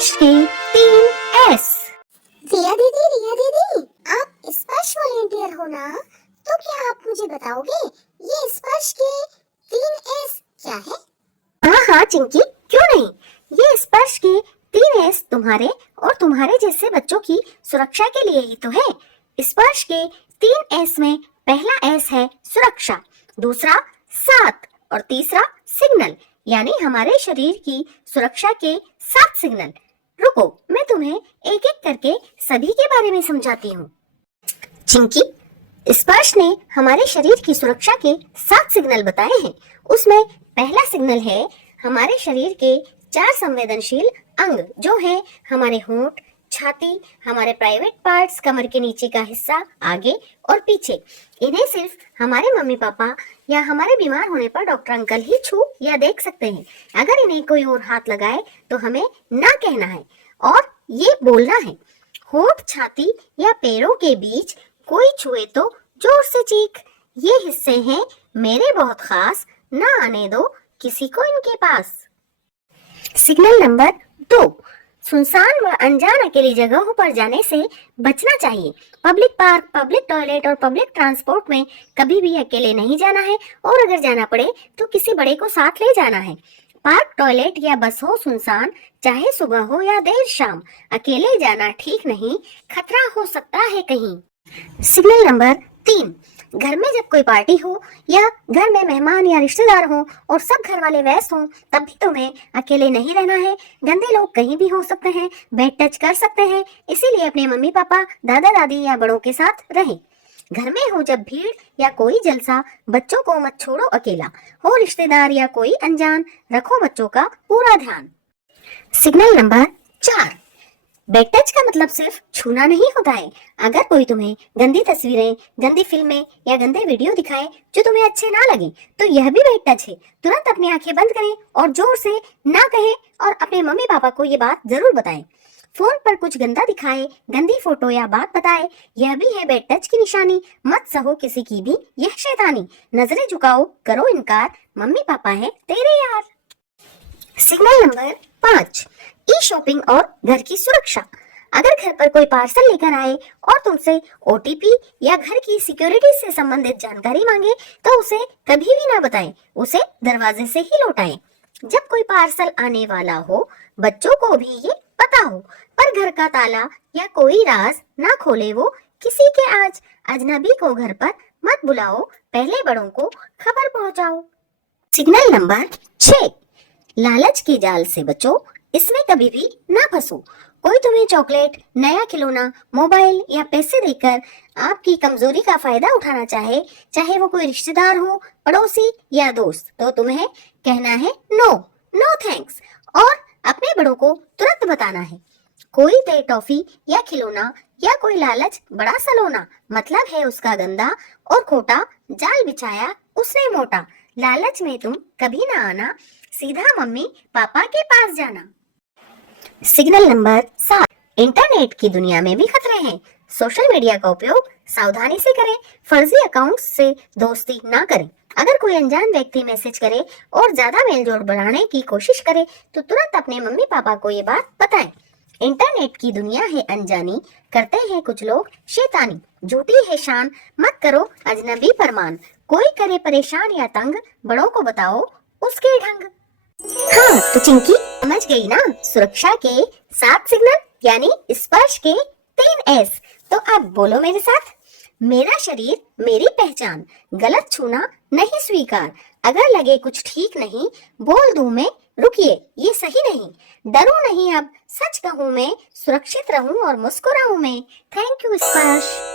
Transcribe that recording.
स्पर्श के 3 S। रिया दीदी, आप स्पर्श वॉलेंटियर हो ना? तो क्या आप मुझे बताओगे ये स्पर्श के 3 S क्या है? हाँ चिंकी, क्यों नहीं। ये स्पर्श के 3 S तुम्हारे और तुम्हारे जैसे बच्चों की सुरक्षा के लिए ही तो है। स्पर्श के 3 S में पहला S है सुरक्षा, दूसरा साथ और तीसरा सिग्नल, यानी हमारे शरीर की सुरक्षा के 7 सिग्नल। रुको, मैं तुम्हें एक एक करके सभी के बारे में समझाती हूँ। चिंकी, स्पर्श ने हमारे शरीर की सुरक्षा के 7 सिग्नल बताए हैं। उसमें पहला सिग्नल है हमारे शरीर के 4 संवेदनशील अंग, जो है हमारे होंठ, छाती, हमारे प्राइवेट पार्ट्स, कमर के नीचे का हिस्सा, आगे और पीछे। इन्हें सिर्फ हमारे मम्मी पापा या हमारे बीमार होने पर डॉक्टर अंकल ही छू या देख सकते हैं। अगर इन्हें कोई और हाथ लगाए तो हमें ना कहना है और ये बोलना है। होंठ, छाती या पैरों के बीच कोई छुए तो जोर से चीख। ये हिस्से हैं मेरे बहुत खास, ना आने दो किसी को इनके पास। सिग्नल नंबर 2, सुनसान व अनजान अकेली जगहों पर जाने से बचना चाहिए। पब्लिक पार्क, पब्लिक टॉयलेट और पब्लिक ट्रांसपोर्ट में कभी भी अकेले नहीं जाना है, और अगर जाना पड़े तो किसी बड़े को साथ ले जाना है। पार्क, टॉयलेट या बस हो सुनसान, चाहे सुबह हो या देर शाम, अकेले जाना ठीक नहीं, खतरा हो सकता है कहीं। सिग्नल नंबर 3, घर में जब कोई पार्टी हो या घर में मेहमान या रिश्तेदार हो और सब घर वाले व्यस्त हों, तब भी तुम्हें अकेले नहीं रहना है। गंदे लोग कहीं भी हो सकते हैं, बेड टच कर सकते हैं, इसीलिए अपने मम्मी पापा, दादा दादी या बड़ों के साथ रहें। घर में हो जब भीड़ या कोई जलसा, बच्चों को मत छोड़ो अकेला। हो रिश्तेदार या कोई अनजान, रखो बच्चों का पूरा ध्यान। सिग्नल नंबर 4, बेड टच का मतलब सिर्फ छूना नहीं होता है। अगर कोई तुम्हें गंदी तस्वीरें, गंदी फिल्में या गंदे वीडियो दिखाए जो तुम्हें अच्छे ना लगे, तो यह भी बेड टच है। तुरंत अपनी आंखें बंद करें और जोर से ना कहें और अपने मम्मी पापा को ये बात जरूर बताएं। फोन पर कुछ गंदा दिखाए, गंदी फोटो या बात बताए, यह भी है बेड टच की निशानी। मत सहो किसी की भी यह शैतानी, नजरें झुकाओ, करो इनकार, मम्मी पापा है तेरे यार। सिग्नल नंबर 5, ई शॉपिंग और घर की सुरक्षा। अगर घर पर कोई पार्सल लेकर आए और तुमसे OTP या घर की सिक्योरिटी से संबंधित जानकारी मांगे, तो उसे कभी भी ना बताएं, उसे दरवाजे से ही लौटाएं। जब कोई पार्सल आने वाला हो, बच्चों को भी ये पता हो, पर घर का ताला या कोई राज ना खोले वो किसी के आज। अजनबी को घर पर मत बुलाओ, पहले बड़ों को खबर पहुंचाओ। सिग्नल नंबर 6, लालच के जाल से बचो, इसमें कभी भी ना फंसो। कोई तुम्हें चॉकलेट, नया खिलौना, मोबाइल या पैसे देकर आपकी कमजोरी का फायदा उठाना चाहे, चाहे वो कोई रिश्तेदार हो, पड़ोसी या दोस्त, तो तुम्हें कहना है नो, नो थैंक्स, और अपने बड़ों को तुरंत बताना है। कोई दे टॉफी या खिलौना या कोई लालच बड़ा सलोना, मतलब है उसका गंदा और खोटा, जाल बिछाया उसने मोटा। लालच में तुम कभी ना आना, सीधा मम्मी पापा के पास जाना। सिग्नल नंबर 7, इंटरनेट की दुनिया में भी खतरे हैं। सोशल मीडिया का उपयोग सावधानी से करें, फर्जी अकाउंट्स से दोस्ती ना करें। अगर कोई अनजान व्यक्ति मैसेज करे और ज्यादा मेलजोल बढ़ाने की कोशिश करे, तो तुरंत अपने मम्मी पापा को ये बात बताएं। इंटरनेट की दुनिया है अनजानी, करते हैं कुछ लोग शैतानी, झूठी है शान, मत करो अजनबी फरमान। कोई करे परेशान या तंग, बड़ों को बताओ उसके ढंग। हाँ तो चिंकी, समझ गई ना सुरक्षा के 7 सिग्नल, यानी स्पर्श के 3 S। तो अब बोलो मेरे साथ, मेरा शरीर मेरी पहचान, गलत छूना नहीं स्वीकार। अगर लगे कुछ ठीक नहीं, बोल दूं मैं रुकिए ये सही नहीं। डरूं नहीं अब, सच कहूं मैं, सुरक्षित रहूं और मुस्कुराऊं मैं। थैंक यू स्पर्श।